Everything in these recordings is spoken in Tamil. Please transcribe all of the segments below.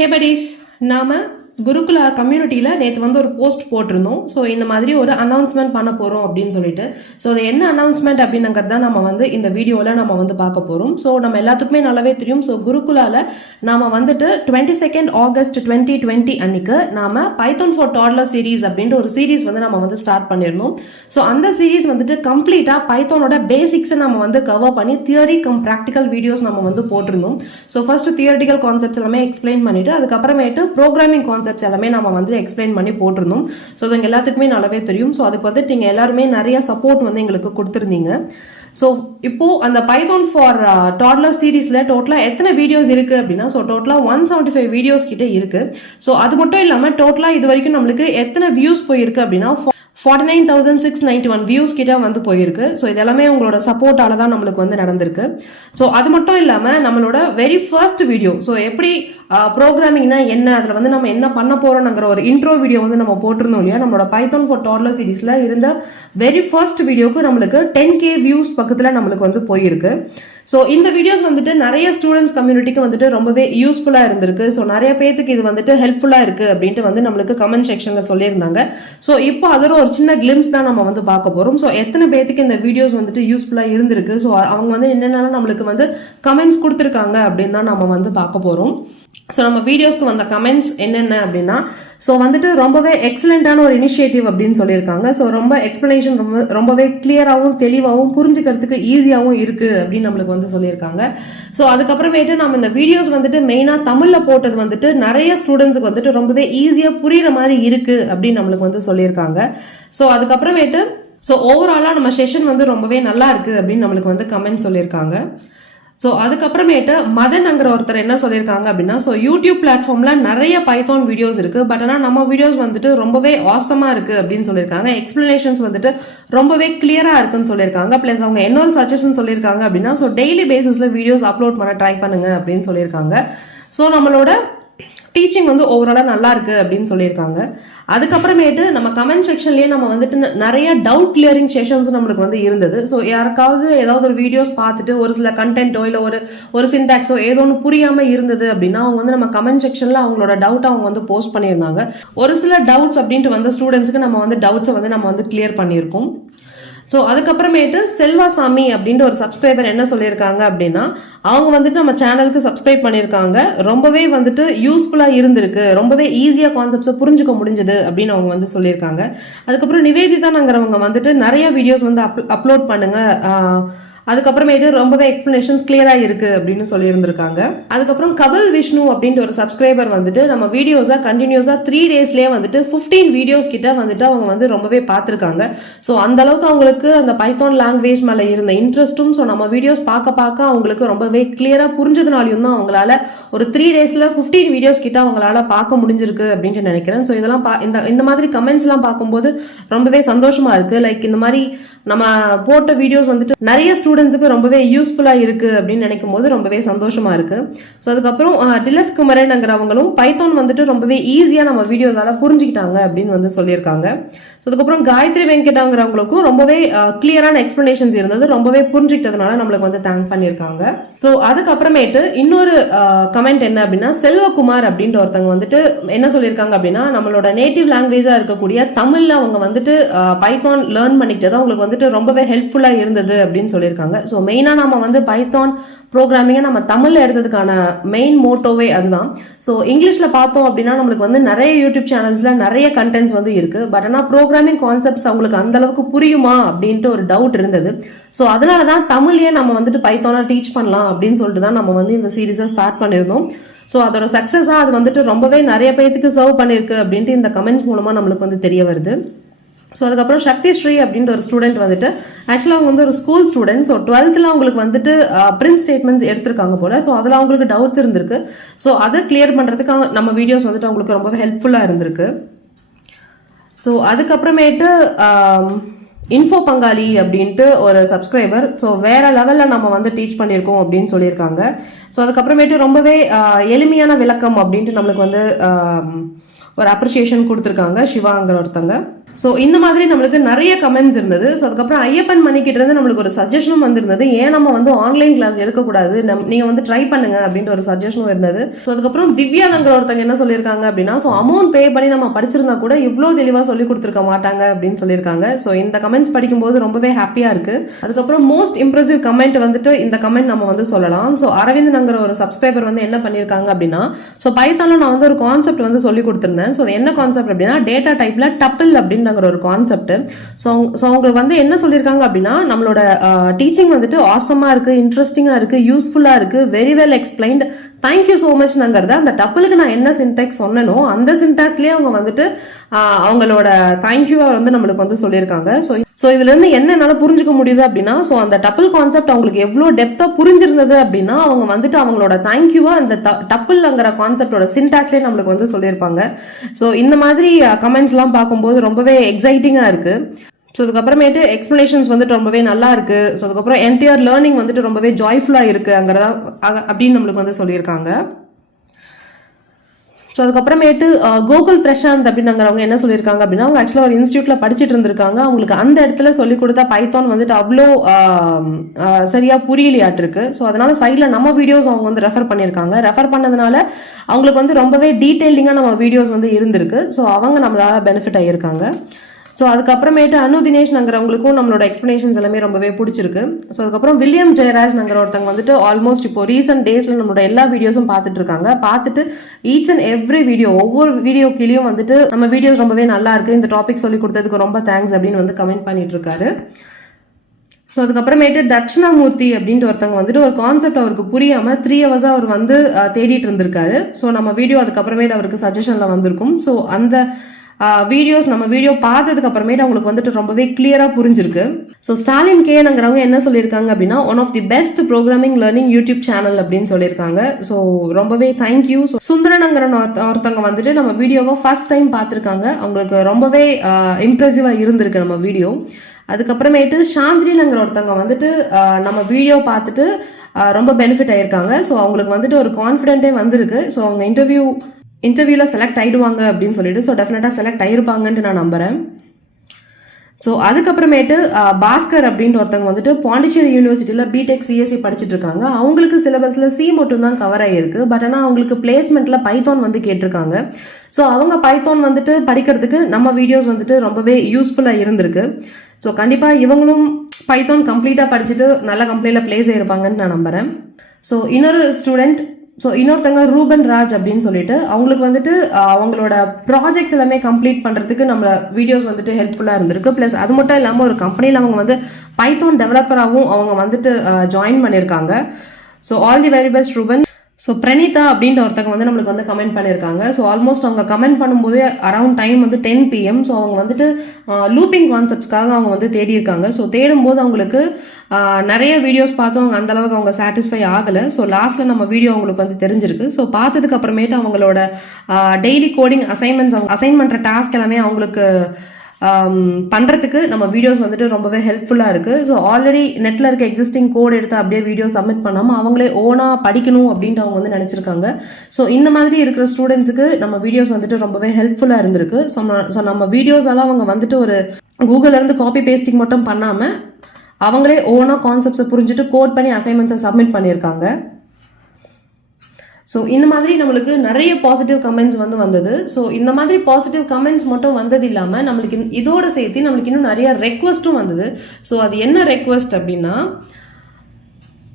Hey buddies, Nama Gurukula கம்யூனிட்டியில் நேற்று வந்து ஒரு போஸ்ட் போட்டிருந்தோம். ஸோ இந்த மாதிரி ஒரு அனௌன்ஸ்மெண்ட் பண்ண போகிறோம் அப்படின்னு சொல்லிட்டு. ஸோ அது என்ன அனௌன்ஸ்மெண்ட் அப்படிங்கிறது தான் நம்ம வந்து இந்த வீடியோவில் நம்ம வந்து பார்க்க போகிறோம். ஸோ நம்ம எல்லாத்துக்குமே நல்லாவே தெரியும். ஸோ குருகுலாவில் நாம் வந்துட்டு 22 ஆகஸ்ட் 2020 அன்னைக்கு நாம் பைத்தான் ஃபார் டாட்லர் சீரீஸ் அப்படின்ற ஒரு சீரீஸ் வந்து நம்ம வந்து ஸ்டார்ட் பண்ணியிருந்தோம். ஸோ அந்த சீரீஸ் வந்துட்டு கம்ப்ளீட்டாக பைத்தானோட பேசிக்ஸை நம்ம வந்து கவர் பண்ணி தியரி ப்ராக்டிக்கல் வீடியோஸ் நம்ம வந்து போட்டிருந்தோம். ஸோ ஃபர்ஸ்ட் தியரிட்டிக்கல் கான்செப்ட்ஸ் எல்லாமே எக்ஸ்பிளைன் பண்ணிட்டு அதுக்கப்புறமேட்டு ப்ரோக்ராமிங் கான்செப்ட்ஸ் எல்லாமே நம்ம வந்து எக்ஸ்பிளைன் பண்ணி போட்டிருந்தோம். ஸோ அது எல்லாத்துக்குமே நல்லாவே தெரியும். ஸோ அதுக்கு வந்து நீங்கள் எல்லாருமே நிறைய சப்போர்ட் வந்து எங்களுக்கு கொடுத்துருந்தீங்க. ஸோ இப்போ அந்த பைத்தான் ஃபார் டாட்லர் சீரீஸ்ல டோட்டலா எத்தனை வீடியோஸ் இருக்கு அப்படின்னா, ஸோ டோட்டலா 175 வீடியோஸ் கிட்ட இருக்கு. ஸோ அது மட்டும் இல்லாம டோட்டலா இது வரைக்கும் நம்மளுக்கு எத்தனை வியூஸ் போயிருக்கு அப்படின்னா 49,691 வியூஸ் கிட்ட வந்து போயிருக்கு. ஸோ இதெல்லாமே உங்களோட சப்போர்ட்டால தான் நம்மளுக்கு வந்து நடந்திருக்கு. ஸோ அது மட்டும் இல்லாமல் நம்மளோட வெரி ஃபர்ஸ்ட் வீடியோ, ஸோ எப்படி ப்ரோக்ராமிங்னா என்ன, அதில் வந்து நம்ம என்ன பண்ண போறோம்ங்கிற ஒரு இன்ட்ரோ வீடியோ வந்து நம்ம போட்டிருந்தோம் இல்லையா, நம்மளோட பைத்தான் ஃபார் டாட்லர் சீரீஸ்ல இருந்த வெரி ஃபர்ஸ்ட் வீடியோக்கு நம்மளுக்கு 10K வியூஸ் பக்கத்தில் நம்மளுக்கு வந்து போயிருக்கு. ஸோ இந்த வீடியோஸ் வந்துட்டு நிறைய ஸ்டூடெண்ட்ஸ் கம்யூனிட்டிக்கு வந்துட்டு ரொம்பவே யூஸ்ஃபுல்லாக இருந்திருக்கு. ஸோ நிறைய பேருக்கு இது வந்துட்டு ஹெல்ப்ஃபுல்லாக இருக்கு அப்படின்ட்டு வந்து நம்மளுக்கு கமெண்ட் செக்ஷன்ல சொல்லியிருந்தாங்க. ஸோ இப்போ அதோட ஒரு சின்ன கிளிம்ஸ் தான் நம்ம வந்து பார்க்க போறோம். ஸோ எத்தனை பேருக்கு இந்த வீடியோஸ் வந்துட்டு யூஸ்ஃபுல்லாக இருந்திருக்கு, ஸோ அவங்க வந்து என்னென்ன நம்மளுக்கு வந்து கமெண்ட்ஸ் கொடுத்துருக்காங்க அப்படின்னு தான் நம்ம வந்து பார்க்க போறோம். ஸோ நம்ம வீடியோஸ்க்கு வந்த கமெண்ட்ஸ் என்னென்ன அப்படின்னா, ஸோ வந்துட்டு ரொம்பவே எக்ஸலண்டான ஒரு இனிஷியேட்டிவ் அப்படின்னு சொல்லியிருக்காங்க. ஸோ ரொம்ப எக்ஸ்பிளனேஷன் ரொம்பவே கிளியராகவும் தெளிவாகவும் புரிஞ்சுக்கிறதுக்கு ஈஸியாகவும் இருக்கு அப்படின்னு நம்மளுக்கு வந்து சொல்லியிருக்காங்க. ஸோ அதுக்கப்புறமேட்டு நம்ம இந்த வீடியோஸ் வந்துட்டு மெயினாக தமிழில் போட்டது வந்துட்டு நிறைய ஸ்டூடெண்ட்ஸுக்கு வந்துட்டு ரொம்பவே ஈஸியாக புரியுற மாதிரி இருக்கு அப்படின்னு நம்மளுக்கு வந்து சொல்லியிருக்காங்க. ஸோ அதுக்கப்புறமேட்டு ஸோ ஓவராலாக நம்ம செஷன் வந்து ரொம்பவே நல்லா இருக்கு அப்படின்னு நம்மளுக்கு வந்து கமெண்ட் சொல்லியிருக்காங்க. ஸோ அதுக்கப்புறமேட்டு மதன்ங்கிற ஒருத்தர் என்ன சொல்லியிருக்காங்க அப்படின்னா, ஸோ யூடியூப் பிளாட்ஃபார்ம்ல நிறைய பைத்தான் வீடியோஸ் இருக்கு, பட் ஆனால் நம்ம வீடியோஸ் வந்துட்டு ரொம்பவே ஆசமா இருக்கு அப்படின்னு சொல்லியிருக்காங்க. எக்ஸ்பிளனேஷன்ஸ் வந்துட்டு ரொம்பவே கிளியரா இருக்குன்னு சொல்லியிருக்காங்க. பிளஸ் அவங்க இன்னொரு சஜஷன் சொல்லியிருக்காங்க அப்படின்னா, ஸோ டெய்லி பேசிஸ்ல வீடியோஸ் அப்லோட் பண்ண ட்ரை பண்ணுங்க அப்படின்னு சொல்லியிருக்காங்க. ஸோ நம்மளோட டீச்சிங் வந்து ஓவராலாக நல்லா இருக்கு அப்படின்னு சொல்லியிருக்காங்க. அதுக்கப்புறமேட்டு நம்ம கமெண்ட் செக்ஷன்லயே நம்ம வந்துட்டு நிறைய டவுட் கிளியரிங் செஷன்ஸ் நம்மளுக்கு வந்து இருந்தது. ஸோ யாருக்காவது ஏதாவது ஒரு வீடியோஸ் பார்த்துட்டு ஒரு சில கண்டென்ட்டோ இல்லை ஒரு சின்டாக்ஸோ ஏதோ ஒன்று புரியாம இருந்தது அப்படின்னா அவங்க வந்து நம்ம கமெண்ட் செக்ஷன்ல அவங்களோட டவுட் அவங்க வந்து போஸ்ட் பண்ணியிருந்தாங்க. ஒரு சில டவுட்ஸ் அப்படின்ட்டு வந்த ஸ்டூடெண்ட்ஸ்க்கு நம்ம வந்து டவுட்ஸை வந்து நம்ம வந்து கிளியர் பண்ணியிருக்கோம். ஸோ அதுக்கப்புறமேட்டு செல்வாசாமி அப்படின்ற ஒரு சப்ஸ்கிரைபர் என்ன சொல்லியிருக்காங்க அப்படின்னா, அவங்க வந்துட்டு நம்ம சேனலுக்கு சப்ஸ்கிரைப் பண்ணியிருக்காங்க, ரொம்பவே வந்துட்டு யூஸ்ஃபுல்லாக இருந்திருக்கு, ரொம்பவே ஈஸியாக கான்செப்ட்ஸை புரிஞ்சுக்க முடிஞ்சது அப்படின்னு அவங்க வந்து சொல்லியிருக்காங்க. அதுக்கப்புறம் நிவேதிதாங்கிறவங்க வந்துட்டு நிறைய வீடியோஸ் வந்து அப்லோட் பண்ணுங்க, அதுக்கப்புறமேட்டு ரொம்பவே எக்ஸ்பிளனேஷன்ஸ் கிளியரா இருக்கு அப்படின்னு சொல்லியிருந்திருக்காங்க. அதுக்கப்புறம் கபில் விஷ்ணு அப்படின்ற ஒரு சப்ஸ்கிரைபர் வந்துட்டு நம்ம வீடியோஸா கண்டினியூஸா 3 டேஸ்லயே வந்துட்டு 15 வீடியோஸ் கிட்ட வந்துட்டு அவங்க வந்து ரொம்பவே பார்த்திருக்காங்க. ஸோ அந்த அளவுக்கு அவங்களுக்கு அந்த பைத்தான் லாங்குவேஜ் மேல இருந்த இன்ட்ரெஸ்ட்டும், ஸோ நம்ம வீடியோஸ் பார்க்க அவங்களுக்கு ரொம்பவே கிளியரா புரிஞ்சதுனாலையும் தான் அவங்களால ஒரு 3 டேஸ்ல 15 வீடியோஸ் கிட்ட அவங்களால பார்க்க முடிஞ்சிருக்கு அப்படின்னு நினைக்கிறேன். ஸோ இதெல்லாம் இந்த மாதிரி கமெண்ட்ஸ் எல்லாம் பார்க்கும்போது ரொம்பவே சந்தோஷமா இருக்கு. லைக் இந்த மாதிரி நம்ம போட்ட வீடியோஸ் வந்துட்டு நிறைய ஸ்டூடெண்ட்ஸுக்கு ரொம்பவே யூஸ்ஃபுல்லா இருக்கு அப்படின்னு நினைக்கும் போது ரொம்பவே சந்தோஷமா இருக்கு. ஸோ அதுக்கப்புறம் டிலஃப் குமரன்ங்கிறவங்களும் பைத்தான் வந்துட்டு ரொம்பவே ஈஸியா நம்ம வீடியோஸால புரிஞ்சுக்கிட்டாங்க அப்படின்னு வந்து சொல்லியிருக்காங்க. ஸோ அதுக்கப்புறம் காயத்ரி வெங்கடாங்கிறவங்களுக்கும் ரொம்பவே கிளியரான எக்ஸ்பிளனேஷன்ஸ் இருந்தது, ரொம்பவே புரிஞ்சுக்கிட்டதுனால நம்மளுக்கு வந்து தேங்க் பண்ணியிருக்காங்க. ஸோ அதுக்கப்புறமேட்டு இன்னொரு கமெண்ட் என்ன அப்படின்னா, செல்வகுமார் அப்படின்ற ஒருத்தவங்க வந்துட்டு என்ன சொல்லியிருக்காங்க அப்படின்னா, நம்மளோட நேட்டிவ் லாங்குவேஜா இருக்கக்கூடிய தமிழ்ல அவங்க வந்துட்டு பைத்தான் லேர்ன் பண்ணிக்கிட்டது அவங்களுக்கு வந்துட்டு ரொம்பவே ஹெல்ப்ஃபுல்லா இருந்தது அப்படின்னு சொல்லியிருக்காங்க. ஸோ மெயினா நம்ம வந்து பைத்தான் ப்ரோக்ராமிங்கை நம்ம தமிழ்ல எடுத்ததுக்கான மெயின் மோட்டோவே அதுதான். ஸோ இங்கிலீஷ்ல பார்த்தோம் அப்படின்னா நம்மளுக்கு வந்து நிறைய யூடியூப் சேனல்ஸ்ல நிறைய கண்டென்ட்ஸ் வந்து இருக்கு, பட் ஆனால் ப்ரோக்ராமிங் கான்செப்ட்ஸ் அவங்களுக்கு அந்த அளவுக்கு புரியுமா அப்படின்ட்டு ஒரு டவுட் இருந்தது. ஸோ அதனாலதான் தமிழ்லயே நம்ம வந்துட்டு பைத்தானா டீச் பண்ணலாம் அப்படின்னு சொல்லிட்டு தான் நம்ம வந்து இந்த சீரீஸை ஸ்டார்ட் பண்ணியிருந்தோம். ஸோ அதோட சக்சஸா அது வந்துட்டு ரொம்பவே நிறைய பேருக்கு சர்வ் பண்ணிருக்கு அப்படின்ட்டு இந்த கமெண்ட்ஸ் மூலமா நம்மளுக்கு வந்து தெரிய வருது. ஸோ அதுக்கப்புறம் சக்தி ஸ்ரீ அப்படின்ற ஒரு ஸ்டூடெண்ட் வந்துட்டு ஆக்சுவலாக அவங்க வந்து ஒரு ஸ்கூல் ஸ்டூடெண்ட். ஸோ 12th அவங்களுக்கு வந்துட்டு பிரிண்ட் ஸ்டேட்மெண்ட்ஸ் எடுத்திருக்காங்க போல. ஸோ அதில் அவங்களுக்கு டவுட்ஸ் இருந்திருக்கு. ஸோ அதை கிளியர் பண்ணுறதுக்கு நம்ம வீடியோஸ் வந்துட்டு அவங்களுக்கு ரொம்பவே ஹெல்ப்ஃபுல்லாக இருந்திருக்கு. ஸோ அதுக்கப்புறமேட்டு இன்ஃபோ பங்காளி அப்படின்ட்டு ஒரு சப்ஸ்கிரைபர், ஸோ வேற லெவலில் நம்ம வந்து டீச் பண்ணியிருக்கோம் அப்படின்னு சொல்லியிருக்காங்க. ஸோ அதுக்கப்புறமேட்டு ரொம்பவே எளிமையான விளக்கம் அப்படின்ட்டு நம்மளுக்கு வந்து ஒரு அப்ரிசியேஷன் கொடுத்துருக்காங்க சிவாங்கிற ஒருத்தங்க. ஸோ இந்த மாதிரி நம்மளுக்கு நிறைய கமெண்ட்ஸ் இருந்தது. ஸோ அதுக்கப்புறம் ஐயப்பன் மணிக்கிட்ட இருந்து நம்மளுக்கு ஒரு சஜஷனும் வந்திருந்தது, ஏன் நம்ம வந்து ஆன்லைன் கிளாஸ் எடுக்கக்கூடாது, நீங்க வந்து ட்ரை பண்ணுங்க அப்படின்ற ஒரு சஜஷனும் இருந்தது. ஸோ அதுக்கப்புறம் திவ்யாங்கிற ஒருத்தங்க என்ன சொல்லியிருக்காங்க அப்படின்னா, ஸோ அமௌண்ட் பே பண்ணி நம்ம படிச்சிருந்தா கூட இவ்வளோ தெளிவாக சொல்லி கொடுத்துருக்க மாட்டாங்க அப்படின்னு சொல்லியிருக்காங்க. ஸோ இந்த கமெண்ட்ஸ் படிக்கும்போது ரொம்பவே ஹாப்பியா இருக்கு. அதுக்கப்புறம் மோஸ்ட் இம்ப்ரெசிவ் கமெண்ட் வந்துட்டு இந்த கமெண்ட் நம்ம வந்து சொல்லலாம். ஸோ அரவிந்த்ங்கிற ஒரு சப்ஸ்கிரைபர் வந்து என்ன பண்ணியிருக்காங்க அப்படின்னா, ஸோ பைத்தான்ல நான் வந்து ஒரு கான்செப்ட் வந்து சொல்லி கொடுத்துருந்தேன். ஸோ என்ன கான்செப்ட் அப்படின்னா, டேட்டா டைப்ல டப்பிள் அப்படின்னு ஒரு கான்செப்ட். ஸோ அவங்க வந்து என்ன சொல்லியிருக்காங்க அப்படின்னா, நம்மளோட டீச்சிங் வந்துட்டு ஆசமா இருக்கு, இன்ட்ரெஸ்டிங்கா இருக்கு, யூஸ்ஃபுல்லா இருக்கு, very well explained, thank you so மச்ங்கிறத அந்த டப்பிளுக்கு நான் என்ன சின்டாக்ஸ் சொன்னனோ அந்த சின்டாக்ஸ்லயே அவங்க வந்துட்டு அவங்களோட தேங்க்யூவா வந்து நம்மளுக்கு வந்து சொல்லியிருக்காங்க. ஸோ இதுல இருந்து என்ன என்னால புரிஞ்சுக்க முடியுது அப்படின்னா, ஸோ அந்த டப்பிள் கான்செப்ட் அவங்களுக்கு எவ்வளவு டெப்தா புரிஞ்சிருந்தது அப்படின்னா, அவங்க வந்துட்டு அவங்களோட தேங்க்யூவா அந்த டப்பிள்ங்கிற கான்செப்டோட சின்டாக்ஸ்லேயே நம்மளுக்கு வந்து சொல்லியிருப்பாங்க. ஸோ இந்த மாதிரி கமெண்ட்ஸ் எல்லாம் பார்க்கும்போது ரொம்பவே எக்ஸைட்டிங்கா இருக்கு. ஸோ அதுக்கப்புறமேட்டு எக்ஸ்பிளனேஷன்ஸ் வந்துட்டு ரொம்பவே நல்லா இருக்கு. ஸோ அதுக்கப்புறம் என்டையர் லேர்னிங் வந்துட்டு ரொம்பவே ஜாய்ஃபுல்லா இருக்கு அங்கிறதா அப்படின்னு நம்மளுக்கு வந்து சொல்லியிருக்காங்க. ஸோ அதுக்கப்புறமேட்டு கோகுல் பிரசாந்த் அப்படின்னாங்கிறவங்க என்ன சொல்லியிருக்காங்க அப்படின்னா, அவங்க ஆக்சுவலாக ஒரு இன்ஸ்டியூட்ல படிச்சுட்டு இருந்திருக்காங்க. அவங்களுக்கு அந்த இடத்துல சொல்லி கொடுத்தா பைத்தான் வந்துட்டு அவ்வளோ சரியா புரியலையாட்டிருக்கு. ஸோ அதனால சைடில் நம்ம வீடியோஸ் அவங்க வந்து ரெஃபர் பண்ணியிருக்காங்க. ரெஃபர் பண்ணதுனால அவங்களுக்கு வந்து ரொம்பவே டீட்டெயிலிங்காக நம்ம வீடியோஸ் வந்து இருந்திருக்கு. ஸோ அவங்க நம்மளால பெனிஃபிட் ஆகியிருக்காங்க. ஸோ அதுக்கப்புறமேட்டு அனு தினேஷ்ங்கிறவங்களுக்கும் நம்மளோட எக்ஸ்பிளனேஷன்ஸ் எல்லாமே ரொம்பவே பிடிச்சிருக்கு. ஸோ அதுக்கப்புறம் வில்லியம் ஜெயராஜ்ங்கிற ஒருத்தவங்க வந்துட்டு ஆல்மோஸ்ட் இப்போ ரீசெண்ட் டேஸ்ல நம்மளோட எல்லா வீடியோஸும் பார்த்துட்டு இருக்காங்க. பார்த்துட்டு ஈச் அண்ட் எவ்ரி வீடியோ, ஒவ்வொரு வீடியோ கீழேயும் வந்துட்டு நம்ம வீடியோஸ் ரொம்பவே நல்லா இருக்கு, இந்த டாபிக் சொல்லி கொடுத்ததுக்கு ரொம்ப தேங்க்ஸ் அப்படின்னு வந்து கமெண்ட் பண்ணிட்டு இருக்காரு. ஸோ அதுக்கப்புறமேட்டு தட்சிணாமூர்த்தி அப்படின்ட்டு ஒருத்தவங்க வந்துட்டு ஒரு கான்செப்ட் அவருக்கு புரியாம 3 hours அவர் வந்து தேடிட்டு இருந்திருக்காரு. ஸோ நம்ம வீடியோ அதுக்கப்புறமேட்டு அவருக்கு சஜஷன்ல வந்திருக்கும். ஸோ அந்த வீடியோஸ் நம்ம வீடியோ பார்த்ததுக்கு அப்புறமேட்டு அவங்களுக்கு வந்துட்டு ரொம்பவே கிளியரா புரிஞ்சிருக்கு. ஸோ ஸ்டாலின் கேங்கிறவங்க என்ன சொல்லியிருக்காங்க அப்படின்னா, one of the best programming learning YouTube channel அப்படின்னு சொல்லியிருக்காங்க. ஸோ ரொம்பவே தேங்க்யூ. ஸோ சுந்தரனங்கிற ஒருத்தவங்க வந்துட்டு நம்ம வீடியோவை ஃபர்ஸ்ட் டைம் பார்த்துருக்காங்க. அவங்களுக்கு ரொம்பவே இம்ப்ரெசிவா இருந்திருக்கு நம்ம வீடியோ. அதுக்கப்புறமேட்டு சாந்தினிங்கிற ஒருத்தவங்க வந்துட்டு நம்ம வீடியோ பார்த்துட்டு ரொம்ப பெனிஃபிட் ஆயிருக்காங்க. ஸோ அவங்களுக்கு வந்துட்டு ஒரு கான்ஃபிடென்ட்டே வந்திருக்கு. ஸோ அவங்க இன்டர்வியூல செலக்ட் ஆயிடுவாங்க அப்படின்னு சொல்லிட்டு, ஸோ டெஃபினட்டா செலக்ட் ஆயிருப்பாங்கன்னு நான் நம்புறேன். ஸோ அதுக்கப்புறமேட்டு பாஸ்கர் அப்படின்ற ஒருத்தவங்க வந்துட்டு பாண்டிச்சேரி யூனிவர்சிட்டியில் பிடெக் சிஎஸ்சி படிச்சுட்டு இருக்காங்க. அவங்களுக்கு சிலபஸ்ல சி மட்டும் தான் கவர் ஆகிருக்கு. பட் ஆனால் அவங்களுக்கு பிளேஸ்மெண்ட்ல பைத்தான் வந்து கேட்டிருக்காங்க. ஸோ அவங்க பைத்தான் வந்துட்டு படிக்கிறதுக்கு நம்ம வீடியோஸ் வந்துட்டு ரொம்பவே யூஸ்ஃபுல்லாக இருந்திருக்கு. ஸோ கண்டிப்பாக இவங்களும் பைத்தான் கம்ப்ளீட்டாக படிச்சுட்டு நல்ல கம்பெனியில் பிளேஸ் ஆயிருப்பாங்கன்னு நான் நம்புறேன். ஸோ இன்னொருத்தங்க ரூபன் ராஜ் அப்படின்னு சொல்லிட்டு அவங்களுக்கு வந்துட்டு அவங்களோட ப்ராஜெக்ட்ஸ் எல்லாமே கம்ப்ளீட் பண்றதுக்கு நம்ம வீடியோஸ் வந்துட்டு ஹெல்ப்ஃபுல்லா இருந்திருக்கு. பிளஸ் அது மட்டும் இல்லாமல் ஒரு கம்பெனியில் அவங்க வந்து பைத்தான் டெவலப்பராகவும் அவங்க வந்துட்டு ஜாயின் பண்ணியிருக்காங்க. So all the very best Ruban. So Praneetha அப்படின்ற ஒருத்தங்க வந்து நம்மளுக்கு வந்து கமெண்ட் பண்ணியிருக்காங்க. ஸோ ஆல்மோஸ்ட் அவங்க கமெண்ட் பண்ணும்போதே அரௌண்ட் டைம் வந்து 10 PM. ஸோ அவங்க வந்துட்டு லூப்பிங் கான்செப்ட்ஸ்க்காக அவங்க வந்து தேடி இருக்காங்க. ஸோ தேடும்போது அவங்களுக்கு நிறைய வீடியோஸ் பார்த்து அவங்க அந்த அளவுக்கு அவங்க சாட்டிஸ்ஃபை ஆகலை. ஸோ லாஸ்ட்ல நம்ம வீடியோ அவங்களுக்கு வந்து தெரிஞ்சிருக்கு. ஸோ பார்த்ததுக்கு அப்புறமேட்டு அவங்களோட டெய்லி கோடிங் அசைன்மெண்ட்ஸ், அவங்க அசைன் பண்ற டாஸ்க் எல்லாமே அவங்களுக்கு பண்றதுக்கு நம்ம வீடியோஸ் வந்துட்டு ரொம்பவே ஹெல்ப்ஃபுல்லா இருக்கு. ஸோ ஆல்ரெடி நெட்ல இருக்க எக்ஸிஸ்டிங் கோட் எடுத்து அப்படியே வீடியோ சப்மிட் பண்ணாம அவங்களே ஓனா படிக்கணும் அப்படின்ட்டு அவங்க வந்து நினைச்சிருக்காங்க. ஸோ இந்த மாதிரி இருக்கிற ஸ்டூடெண்ட்ஸுக்கு நம்ம வீடியோஸ் வந்துட்டு ரொம்பவே ஹெல்ப்ஃபுல்லா இருந்திருக்கு. ஸோ நம்ம வீடியோஸ் எல்லாம் அவங்க வந்துட்டு ஒரு கூகுள்ல இருந்து காப்பி பேஸ்டிங் மட்டும் பண்ணாம அவங்களே ஓனா கான்செப்ட்ஸை புரிஞ்சுட்டு கோட் பண்ணி அசைன்மெண்ட்ஸை சப்மிட் பண்ணியிருக்காங்க. ஸோ இந்த மாதிரி நம்மளுக்கு நிறைய பாசிட்டிவ் கமெண்ட்ஸ் வந்து வந்தது. ஸோ இந்த மாதிரி பாசிட்டிவ் கமெண்ட்ஸ் மட்டும் வந்தது இல்லாமல் நம்மளுக்கு இதோட சேர்த்து நம்மளுக்கு இன்னும் நிறைய ரெக்வஸ்ட்டும் வந்தது. ஸோ அது என்ன ரெக்வஸ்ட் அப்படின்னா,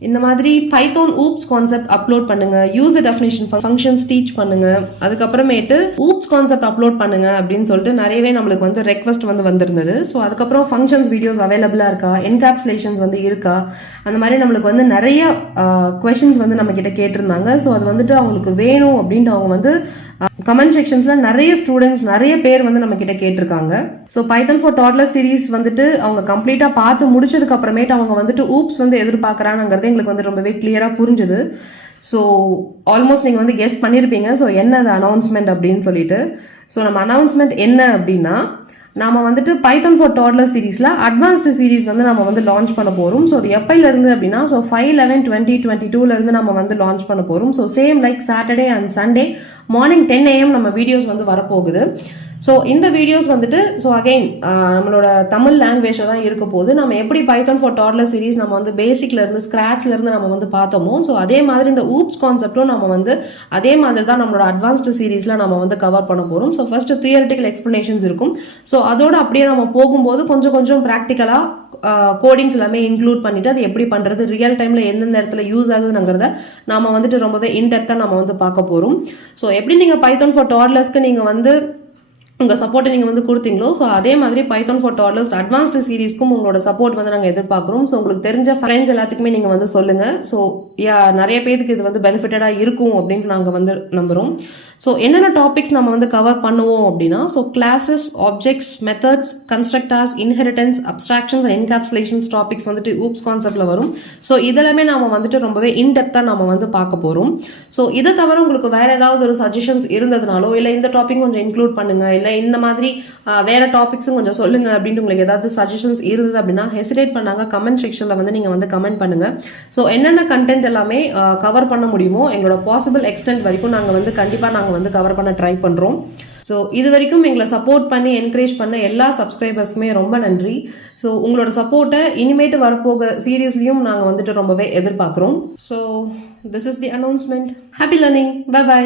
இந்த மாதிரி பைத்தான் ஊப்ஸ் கான்செப்ட் அப்லோட் பண்ணுங்க, யூசர் டெஃபினிஷன் ஃபங்க்ஷன்ஸ் டீச் பண்ணுங்க, அதுக்கப்புறமேட்டு ஊப்ஸ் கான்செப்ட் அப்லோட் பண்ணுங்க அப்படின்னு சொல்லிட்டு நிறையவே நம்மளுக்கு வந்து ரெக்வஸ்ட் வந்து வந்திருந்தது. ஸோ அதுக்கப்புறம் ஃபங்க்ஷன்ஸ் வீடியோஸ் அவைலபிளா இருக்கா, என்கேப்சுலேஷன்ஸ் வந்து இருக்கா, அந்த மாதிரி நம்மளுக்கு வந்து நிறைய கொஸ்டின்ஸ் வந்து நம்ம கிட்ட கேட்டிருந்தாங்க. ஸோ அது வந்துட்டு அவங்களுக்கு வேணும் அப்படின்ட்டு அவங்க வந்து கமெண்ட் செக்ஷன்ஸ்ல நிறைய ஸ்டூடெண்ட்ஸ் நிறைய பேர் வந்து நம்ம கிட்ட கேட்டிருக்காங்க. So Python for toddler series வந்துட்டு அவங்க கம்ப்ளீட்டா பார்த்து முடிச்சதுக்கு அப்புறமேட்டு அவங்க வந்துட்டு ஊப்ஸ் வந்து எதிர்பார்க்கறாங்கிறது எங்களுக்கு வந்து ரொம்பவே கிளியரா புரிஞ்சுது. ஸோ ஆல்மோஸ்ட் நீங்க வந்து கெஸ்ட் பண்ணிருப்பீங்க. ஸோ என்ன அது அனௌன்ஸ்மெண்ட் அப்படின்னு சொல்லிட்டு. ஸோ நம்ம அனௌன்ஸ்மெண்ட் என்ன அப்படின்னா, நாம வந்துட்டு பைத்தன் ஃபார் டாட்லர் சீரீஸ்ல அட்வான்ஸ்டு சீரீஸ் வந்து நம்ம வந்து லான்ச் பண்ண போறோம். ஸோ அது எப்பைல இருந்து அப்படின்னா, ஸோ 5/11/2022 இருந்து நம்ம வந்து லான்ச் பண்ண போறோம். So same like Saturday and Sunday morning 10 AM நம்ம வீடியோஸ் வந்து வரப்போகுது. ஸோ இந்த வீடியோஸ் வந்துட்டு ஸோ அகெயின் நம்மளோட தமிழ் லாங்குவேஜில் தான் இருக்க போது நம்ம எப்படி பைத்தான் ஃபார் டாட்லர் சீரிஸ் நம்ம வந்து பேசிக்லேருந்து ஸ்க்ராட்ச்லேருந்து நம்ம வந்து பார்த்தோமோ ஸோ அதே மாதிரி இந்த ஊப்ஸ் கான்செப்டும் நம்ம வந்து அதே மாதிரி தான் நம்மளோட அட்வான்ஸ்டு சீரீஸில் நம்ம வந்து கவர் பண்ண போகிறோம். ஸோ ஃபர்ஸ்ட் தியரிட்டிக்கல் எக்ஸ்ப்ளனேஷன்ஸ் இருக்கும். ஸோ அதோட அப்படியே நம்ம போகும்போது கொஞ்சம் ப்ராக்டிக்கலாக கோடிங்ஸ் எல்லாமே இன்க்ளூட் பண்ணிட்டு அது எப்படி பண்ணுறது, ரியல் டைமில் எந்தெந்த இடத்துல யூஸ் ஆகுதுங்கிறத நம்ம வந்துட்டு ரொம்பவே இன்டெப்த்தாக நம்ம வந்து பார்க்க போகிறோம். ஸோ எப்படி நீங்கள் பைத்தான் ஃபார் டாட்லர்ஸ்க்கு நீங்கள் வந்து உங்கள் சப்போர்ட்டை நீங்கள் வந்து கொடுத்தீங்களோ ஸோ அதே மாதிரி பைத்தான் ஃபார் டாட்லர்ஸ் அட்வான்ஸ்டு சீரீஸ்க்கும் உங்களோட சப்போர்ட் வந்து நாங்கள் எதிர்பார்க்குறோம். ஸோ உங்களுக்கு தெரிஞ்ச ஃப்ரெண்ட்ஸ் எல்லாத்துக்குமே நீங்கள் வந்து சொல்லுங்கள். ஸோ நிறைய பேருக்கு இது வந்து பெனிஃபிட்டடாக இருக்கும் அப்படின்ட்டு நாங்கள் வந்து நம்புகிறோம். ஸோ என்னென்ன டாபிக்ஸ் நம்ம வந்து கவர் பண்ணுவோம் அப்படின்னா so classes, objects, methods, constructors, inheritance, abstractions and encapsulations topics வந்துட்டு ஊப்ஸ் கான்செப்டில் வரும். ஸோ இதெல்லாமே நம்ம வந்துட்டு ரொம்பவே இன்டெப்த்தாக நம்ம வந்து பார்க்க போகிறோம். ஸோ இதை தவிர உங்களுக்கு வேறு ஏதாவது ஒரு சஜஷன்ஸ் இருந்ததுனாலோ இல்லை இந்த டாபிக் கொஞ்சம் இன்க்ளூட் பண்ணுங்கள், இல்லை இந்த மாதிரி வேறு டாபிக்ஸும் கொஞ்சம் சொல்லுங்கள் அப்படின்ட்டு உங்களுக்கு ஏதாவது சஜஷன்ஸ் இருந்தது அப்படின்னா ஹெசிடேட் பண்ணாங்க கமெண்ட் செக்ஷனில் வந்து நீங்கள் வந்து கமெண்ட் பண்ணுங்கள். ஸோ என்னென்ன கண்டென்ட் எல்லாமே கவர் பண்ண முடியுமோ எங்களோட பாசிபிள் எக்ஸ்டென்ட் வரைக்கும் நாங்கள் வந்து கண்டிப்பாக நாங்கள் வந்து கவர் பண்ண ட்ரை பண்ணுறோம். ஸோ இது வரைக்கும் எங்களை சப்போர்ட் பண்ணி என்கரேஜ் பண்ண எல்லா சப்ஸ்கிரைபர்ஸ்க்குமே ரொம்ப நன்றி. ஸோ உங்களோட சப்போர்ட்டை இனிமேட்டு வரப்போக சீரீஸ்லையும் நாங்கள் வந்துட்டு ரொம்பவே எதிர்பார்க்குறோம். So this is the announcement. Happy learning. Bye by.